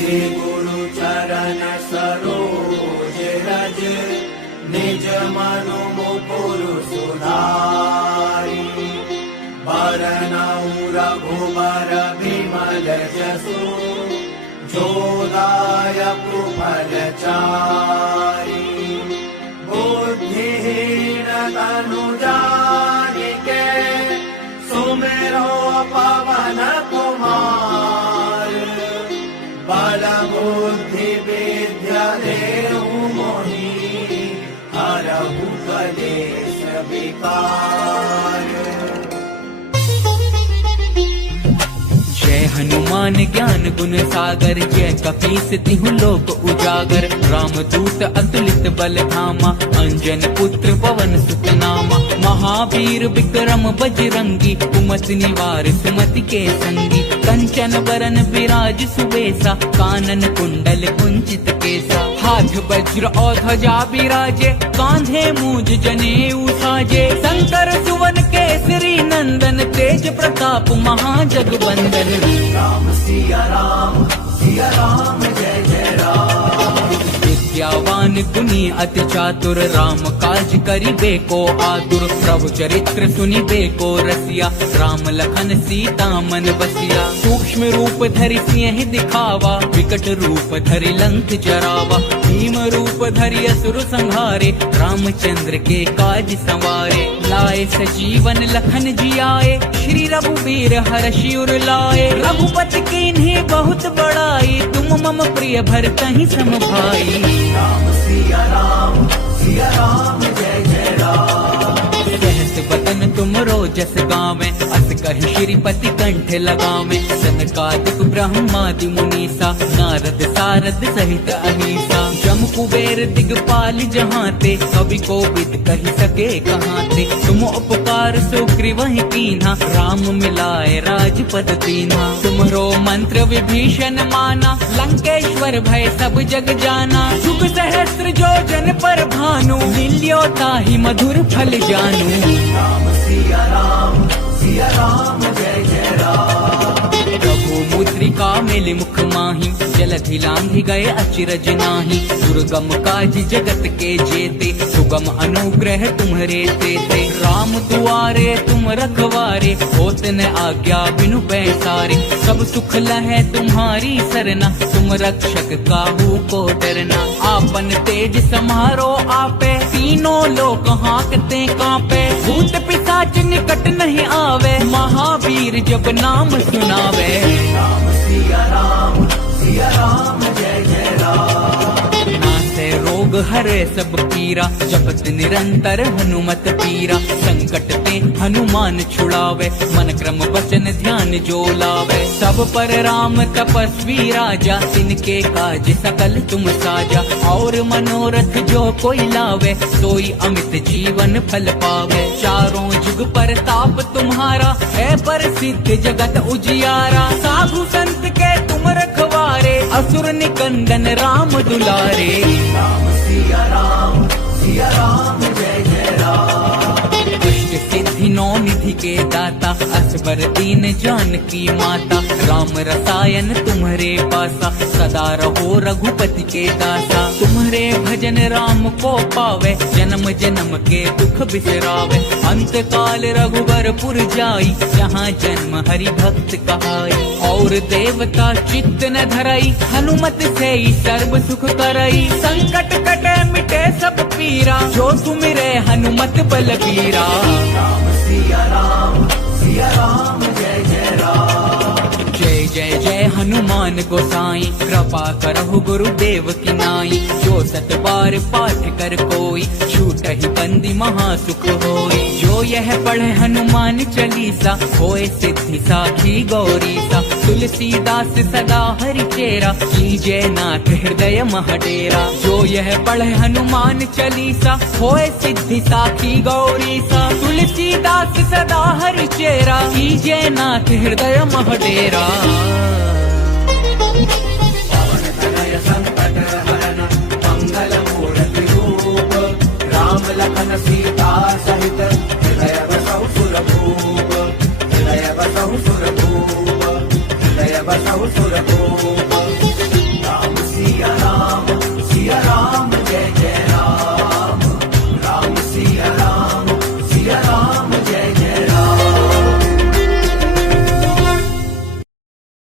श्री गुरु चरण सरोज रज, निज मनु मुकुर सुधारी। बरनउँ रघुबर बिमल जसु, जो दायक फलचारी। बुद्धिहीन तनु जानिके, सुमिरो पवन कुमार। बल बुद्धि विद्या देहु मोहि, हरहु कलेश विकार। जय हनुमान ज्ञान गुण सागर, जय कपीस तिहु लोक उजागर। रामदूत अतुलित बल धामा, अंजन पुत्र पवन सुत नामा। महावीर विक्रम बजरंगी, कुमति निवार सुमति के संगी। कंचन बरन विराज सुबेसा, कानन कुंडल कुंचित केसा। हाथ वज्र और ध्वजा विराजे, कांधे मूज जनेऊ साजे। शंकर सुवन केसरी नंदन, तेज प्रताप महाजगवंदन। राम सिया राम जय जय राम। विद्यावान गुणी अति चातुर, राम काज करिबे को आतुर। प्रभु चरित्र सुनिबे को रसिया, राम लखन सीता मन बसिया। सूक्ष्म रूप धरि सिंह दिखावा, विकट रूप धरि लंक जरावा। भीम रूप धरि असुर संहारे, रामचंद्र के काज संवारे। लाए सजीवन लखन जियाए, श्री रघुबीर हरषि उर लाए। रघुपति कीन्ही बहुत बड़ाई, तुम मम प्रिय भरतहि सम भाई। राम सिया राम जय जय राम। सहस बदन तुमरो जस गावे, अस कहि श्रीपति कंठ लगावे। सनकादिक ब्रह्मादि मुनीसा, नारद सारद सहित अहीसा। जम कुबेर दिगपाल जहांते, कवि कोविद कहि सके कहांते। तुम उपकार सुग्रीवहि कीन्हा, राम मिलाए राजपद दीन्हा। तुमरो मंत्र विभीषण माना, लंकेश्वर भय सब जग जाना। शुभ सहस्त्र जो जन पर भानु, लील्यो ताहि मधुर फल जानू। राम सिया राम जय जय राम। प्रभु मुद्रिका मेलि मुख माहि, जलधि लांघि गए अचिरज नाही। दुर्गम काज जगत के जेते, सुगम अनुग्रह तुम्हरे तेते। राम दुआरे तुम रखवारे, होत न आज्ञा बिनु पैसारे। सब सुख लहै तुम्हारी सरना, तुम रक्षक काहू को डरना। आपन तेज समारो आपे, तीनों लोक हांकते कांपे। भूत पिशाच निकट नहीं आवे, महावीर जब नाम सुनावे। राम सिया राम जय जय राम। नासै रोग हरे सब पीरा, जपत निरंतर हनुमत पीरा। संकट ते हनुमान छुड़ावे, मन क्रम वचन ध्यान जो लावे। सब पर राम तपस्वी राजा, तिनके काज सकल तुम साजा। और मनोरथ जो कोई लावे, सोई अमित जीवन फल पावे। चारों जुग परताप तुम्हारा, है प्रसिद्ध जगत उजियारा। साधु संत के तुम रखवारे, असुर निकंदन राम दुलारे। राम सिया राम जय जय राम। अष्ट सिद्धि नौ निधि के दाता, असबर दीन जानकी माता। राम रसायन तुम्हरे पासा, सदा रहो रघुपति के दासा। तुम्हरे भजन राम को पावे, जन्म जन्म के दुख बिसरावे। अंत काल रघुबरपुर जाई, जहाँ जन्म हरि भक्त कहाई। और देवता चित्त न धरई, हनुमत से ही सर्व सुख करई। संकट कटे मिटे सब पीरा, जो सुमिरे हनुमत बलबीरा। राम सिया राम जय जय राम। जय जय जय हनुमान गोसाई, कृपा करहु गुरुदेव की नाई। जो सत बार पाठ कर कोई, छूटहि बंदी महासुख होई। जो यह पढ़े हनुमान चालीसा, होए सिद्धि साखी गौरीसा। तुलसीदास सदा हरि चेरा, कीजय नाथ हृदय महडेरा। जो यह पढ़े हनुमान चालीसा, होए सिद्धि साखी गौरीसा। तुलसीदास सदा हरि चेरा, कीजय नाथ हृदय महडेरा। पवन तनय संकट हरन, मंगल मूर्ति रूप। राम लखन सीता सहित, हृदय बसहु सुरभूप। हृदय बसहु सुरभूप।